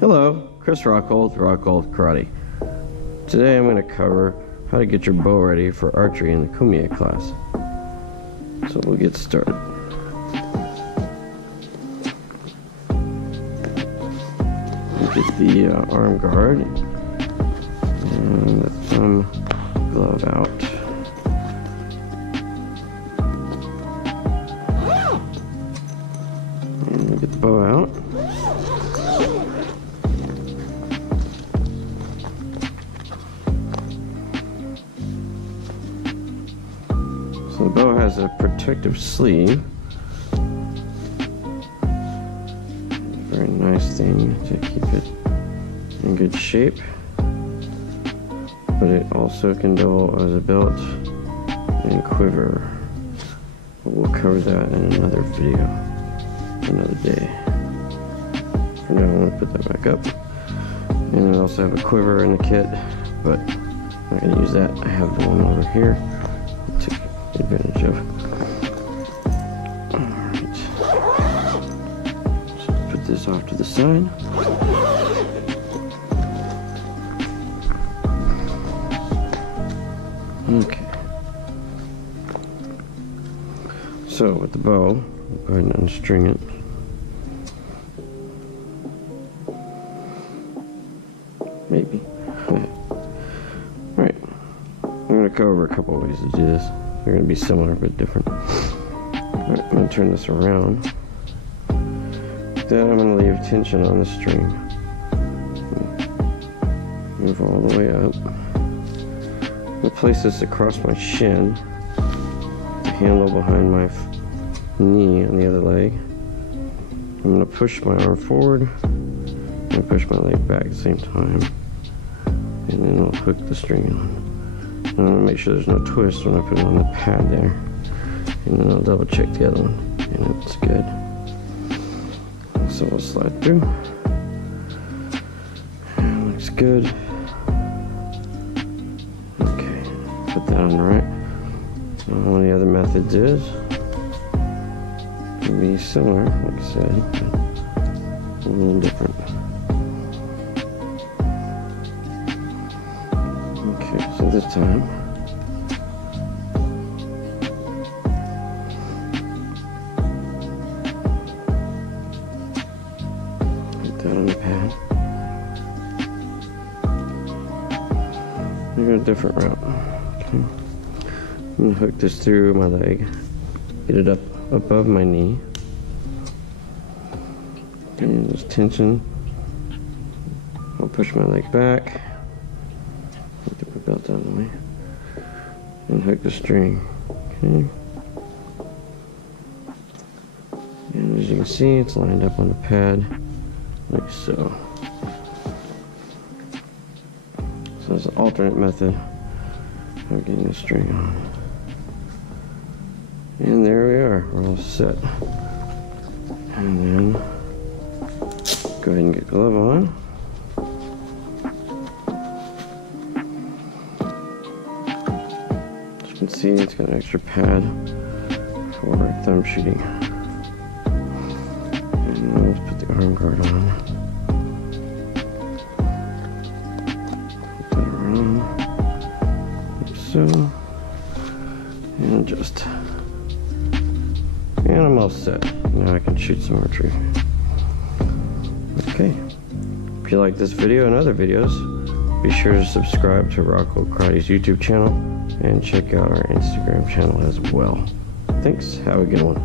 Hello, Chris Rockhold, Rockhold Karate. Today I'm going to cover how to get your bow ready for archery in the Kummooyeh class. So we'll get started. Get the arm guard and the thumb glove out. And we'll get the bow out. So the bow has a protective sleeve. Very nice thing to keep it in good shape. But it also can double as a belt and quiver. But we'll cover that in another video, another day. For now, I'm going to put that back up. And I also have a quiver in the kit, but I'm not going to use that. I have the one over here. Advantage of. Alright. So put this off to the side. Okay. So with the bow, go ahead and unstring it. Maybe. Right. I'm going to go over a couple of ways to do this. They're going to be similar but different. Alright, I'm going to turn this around. Then I'm going to leave tension on the string. Move all the way up. I'm going to place this across my shin. The handle behind my knee on the other leg. I'm going to push my arm forward. I'm going to push my leg back at the same time. And then I'll hook the string on. I'm going to make sure there's no twist when I put it on the pad there. And then I'll double check the other one. And it's good. So we'll slide through. And looks good. Okay. Put that on the right. One of the other methods is can be similar, like I said, but a little different. Okay, so this time put that on the pad. We go a different route. Okay. I'm going to hook this through my leg, get it up above my knee, and there's tension. I'll push my leg back. Put my belt out of the way and hook the string. Okay. And as you can see, it's lined up on the pad like so. So it's an alternate method of getting the string on. And there we are, we're all set. And then go ahead and get the glove on. As you can see, it's got an extra pad for thumb shooting. And then let's put the arm guard on. Put that around, like so, and adjust. And I'm all set. Now I can shoot some archery. Okay. If you like this video and other videos, be sure to subscribe to Rockhold Karate's YouTube channel and check out our Instagram channel as well. Thanks. Have a good one.